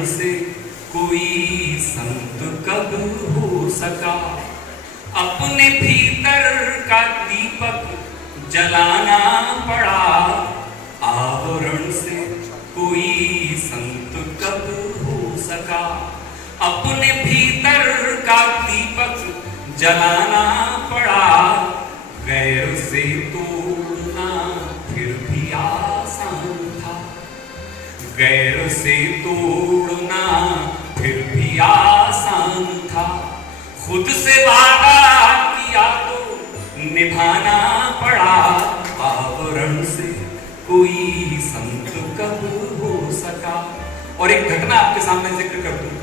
आवरण से कोई संत कब हो सका। अपने भीतर का दीपक जलाना पड़ा, आवरण से कोई संत कब हो सका। अपने भीतर का दीपक जलाना पड़ा, गैर से तोड़ना फिर भी आसान था। गैर से तोड़ना फिर भी आसान था। खुद से वादा किया तो निभाना पड़ा, आवरण से कोई संत कब हो सका। और एक घटना आपके सामने जिक्र कर दूं।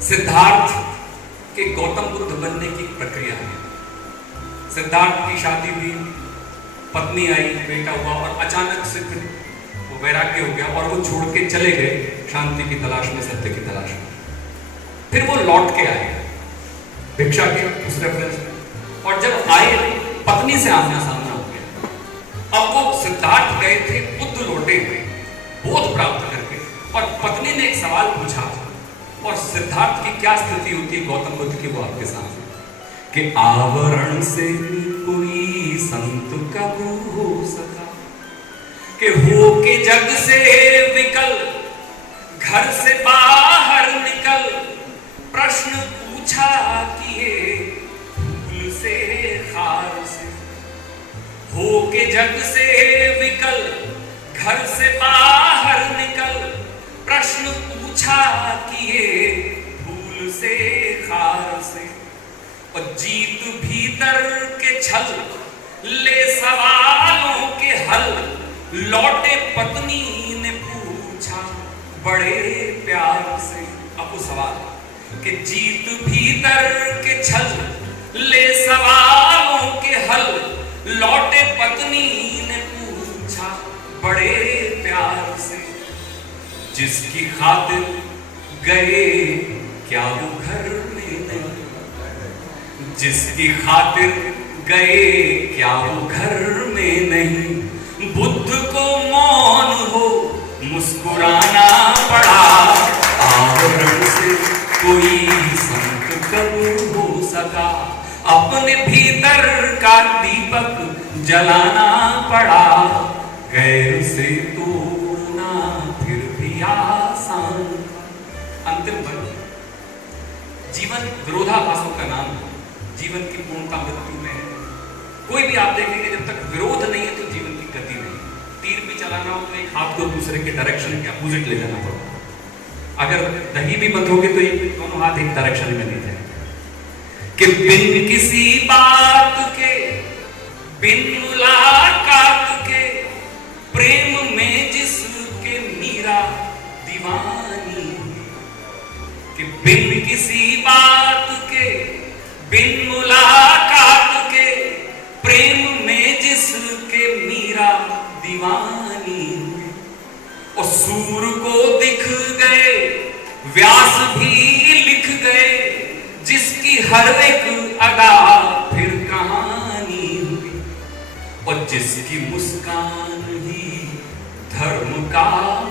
सिद्धार्थ के गौतम बुद्ध बनने की प्रक्रिया है। सिद्धार्थ की शादी हुई, पत्नी आई, बेटा हुआ और अचानक से फिर वो वैराग्य हो गया और वो छोड़ के चले गए शांति की तलाश में, सत्य की तलाश में। फिर वो लौट के आए भिक्षा के उस रेफरेंस में, और जब आए पत्नी से आमना सामना हो गया। अब वो सिद्धार्थ गए थे, बुद्ध लौटे हुए बोध प्राप्त करके, और पत्नी ने एक सवाल पूछा और सिद्धार्थ की क्या स्थिति होती है गौतम बुद्ध की, वो आपके सामने कि आवरण से कोई संत कब हो सका। कि हो के जग से विकल, घर से बाहर निकल, प्रश्न पूछा किए फूल से खार से। हो के जग से विकल, घर से बाहर निकल, प्रश्न पूछा किए फूल से खार से। और जीत भीतर के छल, ले सवालों के हल, लौटे पत्नी ने पूछा बड़े प्यार से। अब वो सवाल कि जीत भीतर के छल, ले सवालों के हल, लौटे पत्नी ने पूछा बड़े प्यार से। जिसकी खातिर गए क्या वो घर में नहीं, जिसकी खातिर गए क्या वो घर में नहीं। बुद्ध को मौन हो मुस्कुराना पड़ा, आवरण से कोई संत कब हो सका। अपने भीतर का दीपक जलाना पड़ा, गैर से तोड़ना फिर भी आसान। अंतिम वर्ग, जीवन विरोधाभासों का नाम है। जीवन की पूर्णता मृत्यु में है। कोई भी आप देखेंगे जब तक विरोध नहीं है तो जीवन की गति नहीं। तीर भी चलाना हो तो एक हाथ को दूसरे के डायरेक्शन के अपोजिट ले जाना पड़ता। अगर दही भी बंद होगी तो ये दोनों हाथ एक डायरेक्शन में नहीं जाएंगे। कि बिन किसी बात के, बिन मुलाकात के, प्रेम में जिसके मीरा दीवानी। कि बिन किसी बात के, बिन मुलाकात के, प्रेम में जिसके मीरा दीवानी। और सूर को दिख गए, व्यास भी लिख गए, जिसकी हर एक अदा फिर कहानी हुई। और जिसकी मुस्कान ही धर्म का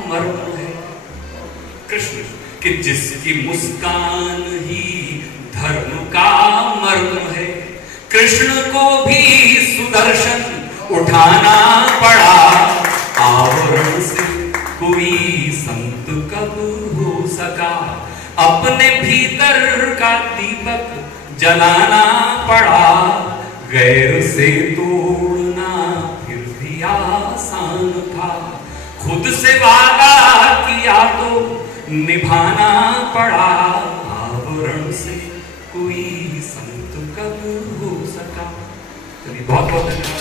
मर्म है। कृष्ण कि जिसकी मुस्कान ही धर्म का मर्म है। कृष्ण को भी सुदर्शन उठाना पड़ा, आवरण से कोई संत कब हो सका। अपने भीतर का दीपक जलाना पड़ा, गैर से तोड़ना फिर भी आसान था। खुद से वादा किया तो निभाना पड़ा, आवरण से कोई संत कब हो सका। चलिए बहुत बहुत धन्यवाद।